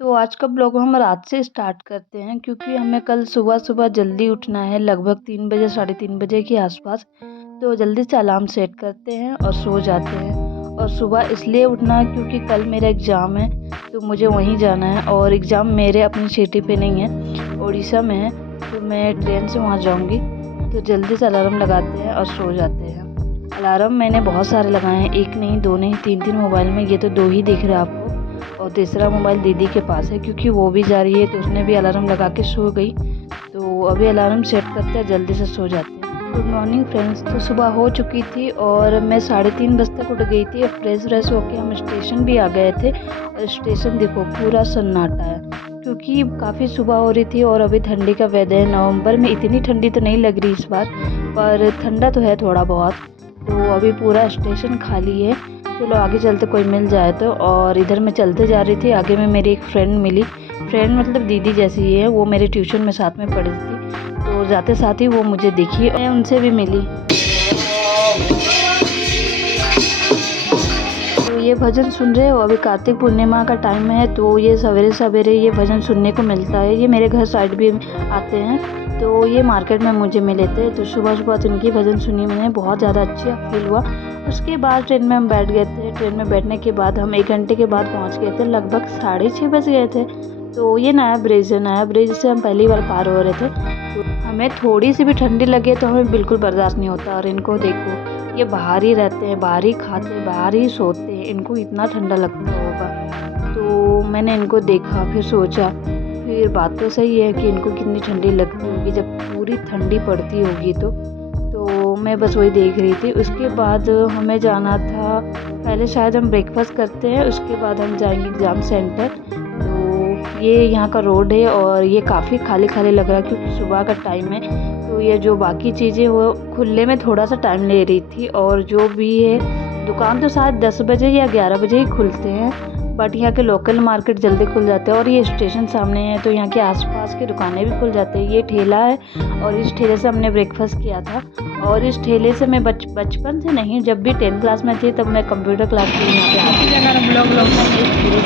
तो आज का ब्लॉग हम रात से स्टार्ट करते हैं क्योंकि हमें कल सुबह-सुबह जल्दी उठना है लगभग 3 बजे साढ़े 3 बजे के आसपास। तो जल्दी से अलार्म सेट करते हैं और सो जाते हैं। और सुबह इसलिए उठना क्योंकि कल मेरा एग्ज़ाम है, तो मुझे वहीं जाना है और एग्ज़ाम मेरे अपनी सिटी पे नहीं है, उड़ीसा में है। तो मैं ट्रेन से वहाँ जाऊँगी, तो जल्दी से अलार्म लगाते हैं और सो जाते हैं। अलार्म मैंने बहुत सारे लगाए हैं, 1 नहीं 2 नहीं 3-3 मोबाइल में, ये तो 2 ही दिख रहे हैं आपको। और तीसरा मोबाइल दीदी के पास है क्योंकि वो भी जा रही है, तो उसने भी अलार्म लगा के सो गई। तो अभी अलार्म सेट करते हैं, जल्दी से सो जाते हैं। Good morning friends. तो सुबह हो चुकी थी और मैं 3:30 बजे तक उठ गई थी। फ्रेश होके हम स्टेशन भी आ गए थे और स्टेशन देखो पूरा सन्नाटा है क्योंकि काफ़ी सुबह हो रही थी और अभी ठंडी का वेदर है। नवंबर में इतनी ठंडी तो नहीं लग रही इस बार, पर ठंडा तो है थोड़ा बहुत। तो अभी पूरा स्टेशन खाली है। चलो आगे चलते कोई मिल जाए तो। और इधर मैं चलते जा रही थी, आगे में मेरी एक फ्रेंड मिली। फ्रेंड मतलब दीदी जैसी ही है, वो मेरे ट्यूशन में साथ में पढ़ी थी। तो जाते साथ ही वो मुझे दिखी, मैं उनसे भी मिली। तो ये भजन सुन रहे हो, अभी कार्तिक पूर्णिमा का टाइम है, तो ये सवेरे सवेरे ये भजन सुनने को मिलता है। ये मेरे घर साइड भी आते हैं, तो ये मार्केट में मुझे मिले थे। तो सुबह सुबह तो इनकी भजन सुनी मैंने, बहुत ज़्यादा अच्छा फील हुआ। उसके बाद ट्रेन में हम बैठ गए थे। ट्रेन में बैठने के बाद हम 1 घंटे के बाद पहुंच गए थे, लगभग 6:30 बज गए थे। तो ये नया ब्रिज से हम पहली बार पार हो रहे थे। तो हमें थोड़ी सी भी ठंडी लगे तो हमें बिल्कुल बर्दाश्त नहीं होता। और इनको देखो, ये बाहर ही रहते हैं, बाहर ही खाते, बाहर ही सोते हैं, इनको इतना ठंडा लगता होगा। तो मैंने इनको देखा, फिर सोचा, फिर बात तो सही है कि इनको कितनी ठंडी लगती होगी जब पूरी ठंडी पड़ती होगी। तो मैं बस वही देख रही थी। उसके बाद हमें जाना था, पहले शायद हम ब्रेकफास्ट करते हैं, उसके बाद हम जाएंगे एग्ज़ाम सेंटर। तो ये यहाँ का रोड है और ये काफ़ी खाली खाली लग रहा है क्योंकि सुबह का टाइम है। तो ये जो बाकी चीज़ें वो खुलने में थोड़ा सा टाइम ले रही थी। और जो भी है दुकान तो शायद 10 बजे या 11 बजे ही खुलते हैं, बट यहाँ के लोकल मार्केट जल्दी खुल जाते हैं। और ये स्टेशन सामने है, तो यहाँ के आसपास की दुकानें भी खुल जाती हैं। ये ठेला है और इस ठेले से हमने ब्रेकफास्ट किया था। और इस ठेले से मैं बचपन से नहीं, जब भी 10th क्लास में थी तब मैं कंप्यूटर क्लास के लिए यहाँ पे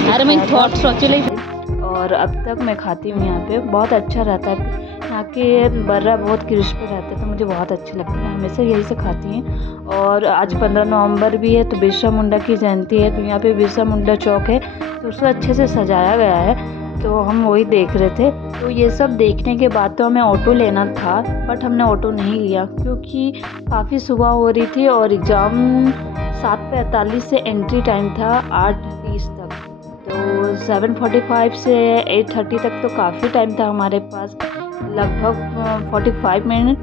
आती। और अब तक मैं खाती हूँ यहाँ पे, बहुत अच्छा रहता है। यहाँ के बर्रा बहुत क्रिस्पी रहते हैं, तो मुझे बहुत अच्छे लगते हैं, हमेशा यही से खाती हैं। और आज 15 नवंबर भी है, तो बिरसा मुंडा की जयंती है। तो यहाँ पे बिरसा मुंडा चौक है, तो उसको अच्छे से सजाया गया है, तो हम वही देख रहे थे। तो ये सब देखने के बाद तो हमें ऑटो लेना था, बट हमने ऑटो नहीं लिया क्योंकि काफ़ी सुबह हो रही थी और एग्ज़ाम 7:45 से एंट्री टाइम था 8:30 तक। तो 7:45 से 8:30 तक तो काफ़ी टाइम था हमारे पास, लगभग 45 मिनट।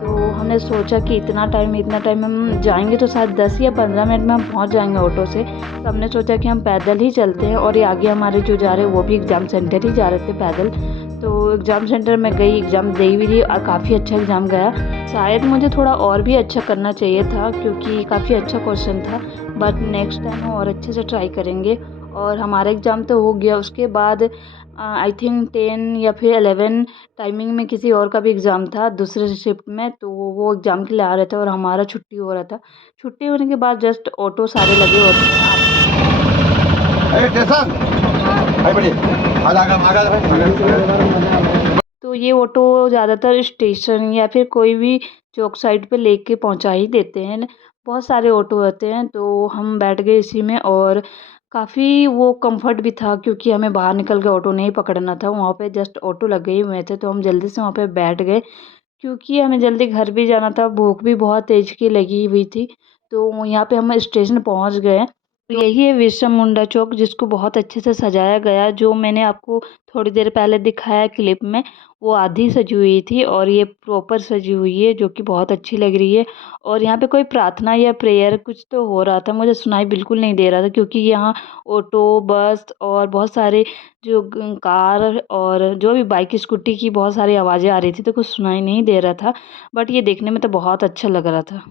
तो हमने सोचा कि इतना टाइम हम जाएंगे तो शायद 10 या 15 मिनट में हम पहुंच जाएंगे ऑटो से। तो हमने सोचा कि हम पैदल ही चलते हैं। और ये आगे हमारे जो जा रहे हैं वो भी एग्ज़ाम सेंटर ही जा रहे थे पैदल। तो एग्ज़ाम सेंटर में गई, एग्ज़ाम दे भी दी और काफ़ी अच्छा एग्ज़ाम गया। शायद मुझे थोड़ा और भी अच्छा करना चाहिए था क्योंकि काफ़ी अच्छा क्वेश्चन था, बट नेक्स्ट टाइम हम और अच्छे से ट्राई करेंगे। और हमारा एग्ज़ाम तो हो गया। उसके बाद आई थिंक 10 या फिर 11 टाइमिंग में किसी और का भी एग्ज़ाम था दूसरे शिफ्ट में, तो वो एग्ज़ाम के लिए आ रहे थे और हमारा छुट्टी हो रहा था। छुट्टी होने के बाद जस्ट ऑटो सारे लगे होते हैं। तो ये ऑटो ज़्यादातर स्टेशन या फिर कोई भी चौक साइड पे लेके पहुंचा ही देते हैं। बहुत सारे ऑटो होते हैं, तो हम बैठ गए इसी में। और काफ़ी वो कंफर्ट भी था क्योंकि हमें बाहर निकल के ऑटो नहीं पकड़ना था, वहाँ पे जस्ट ऑटो लगे ही हुए थे। तो हम जल्दी से वहाँ पे बैठ गए क्योंकि हमें जल्दी घर भी जाना था, भूख भी बहुत तेज़ की लगी हुई थी। तो यहाँ पे हम स्टेशन पहुँच गए। तो यही है बिरसा मुंडा चौक, जिसको बहुत अच्छे से सजाया गया, जो मैंने आपको थोड़ी देर पहले दिखाया क्लिप में, वो आधी सजी हुई थी और ये प्रॉपर सजी हुई है, जो कि बहुत अच्छी लग रही है। और यहाँ पे कोई प्रार्थना या प्रेयर कुछ तो हो रहा था, मुझे सुनाई बिल्कुल नहीं दे रहा था क्योंकि यहाँ ऑटो, बस और बहुत सारे जो कार और जो भी बाइक स्कूटी की बहुत सारी आवाज़ें आ रही थी, तो कुछ सुनाई नहीं दे रहा था। बट ये देखने में तो बहुत अच्छा लग रहा था।